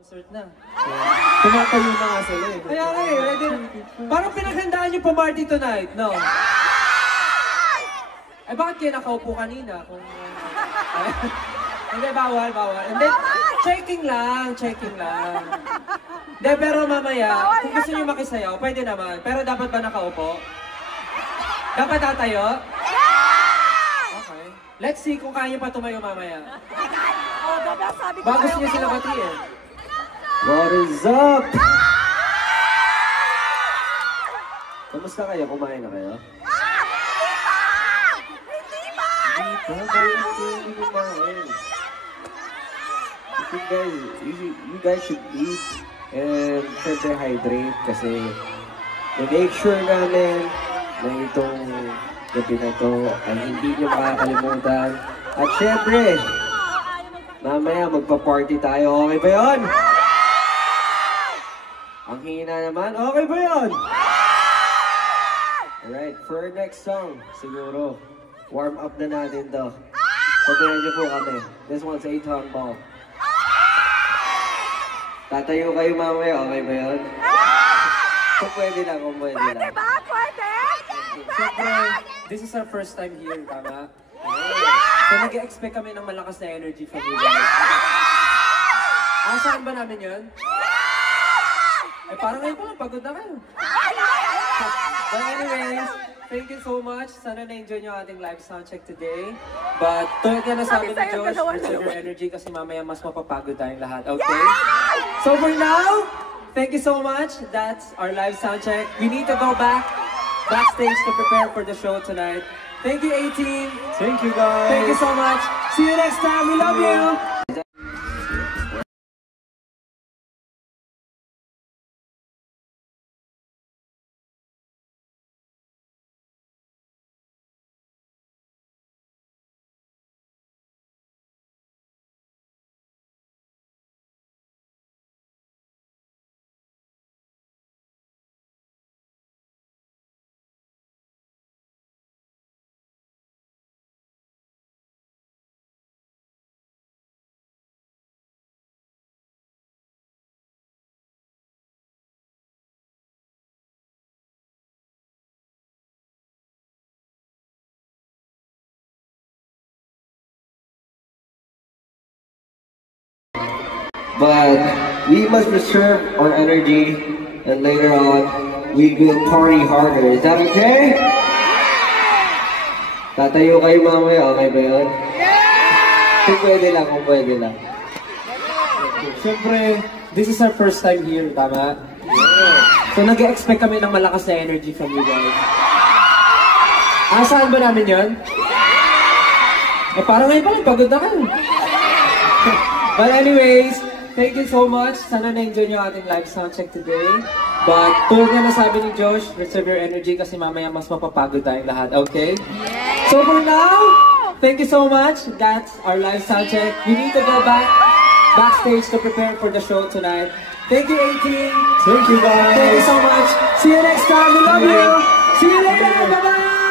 Concert na. Tumatayo na nga sila eh. Kaya nga eh, ready. Parang pinaghandaan yung pa-party tonight, no? Eh bakit kayo nakaupo kanina? Kung, hindi, bawal. Hindi, checking lang. Hindi, pero mamaya, kung gusto nyo makisayaw, pwede naman. Pero dapat ba nakaupo? Dapat tatayo? Okay. Let's see kung kaya pa tumayo mamaya. Baka gusto nyo sila batiin. What is up? Kamusta kayo? Kumain na kayo? Hindi pa! I think you guys should eat and syempre hydrate kasi make sure namin na itong gabi na to ay hindi nyo makakalimutan. At syempre, mamaya magpa-party tayo. Okay ba yun? Ang hina naman. Okay ba yun? Alright, for our next song, siguro, warm up na natin to. Sabihan niyo po kami. This one's 8-ton ball. Tatayo kayo mamaya. Okay ba yun? Kung pwede lang. Pwede ba? Pwede? Siyempre, this is our first time here, tama? So nag-expect kami ng malakas na energy from you guys. Saan ba namin yun? Eh parang ngayon pa lang, pagod na kayo. But anyways, thank you so much. Sana na-enjoy nyo ating live soundcheck today. But tulad nga na sabi ni Josh, reserve your energy kasi mamaya mas mapapagod tayong lahat, okay? So for now, thank you so much. That's our live soundcheck. We need to go backstage to prepare for the show tonight. Thank you, 18. Thank you, guys. Thank you so much. See you next time. We love you. But we must reserve our energy and later on we will party harder. Is that okay? Tatayo kayo mamaya, okay ba yun? Kung pwede lang. Siyempre, this is our first time here, tama? So nag-expect kami ng malakas na energy from you guys. Saan ba namin yun? Eh parang ngayon pa lang, pagod na kayo. But anyways, thank you so much. Sana na-enjoy nyo ating live soundcheck today. But tulad nga na sabi ni Josh, reserve your energy kasi mamaya mas mapapagod tayong lahat, okay? So for now, thank you so much. That's our live soundcheck. We need to go backstage to prepare for the show tonight. Thank you, 18. Thank you, guys. Thank you so much. See you next time. We love you. See you later. Bye-bye.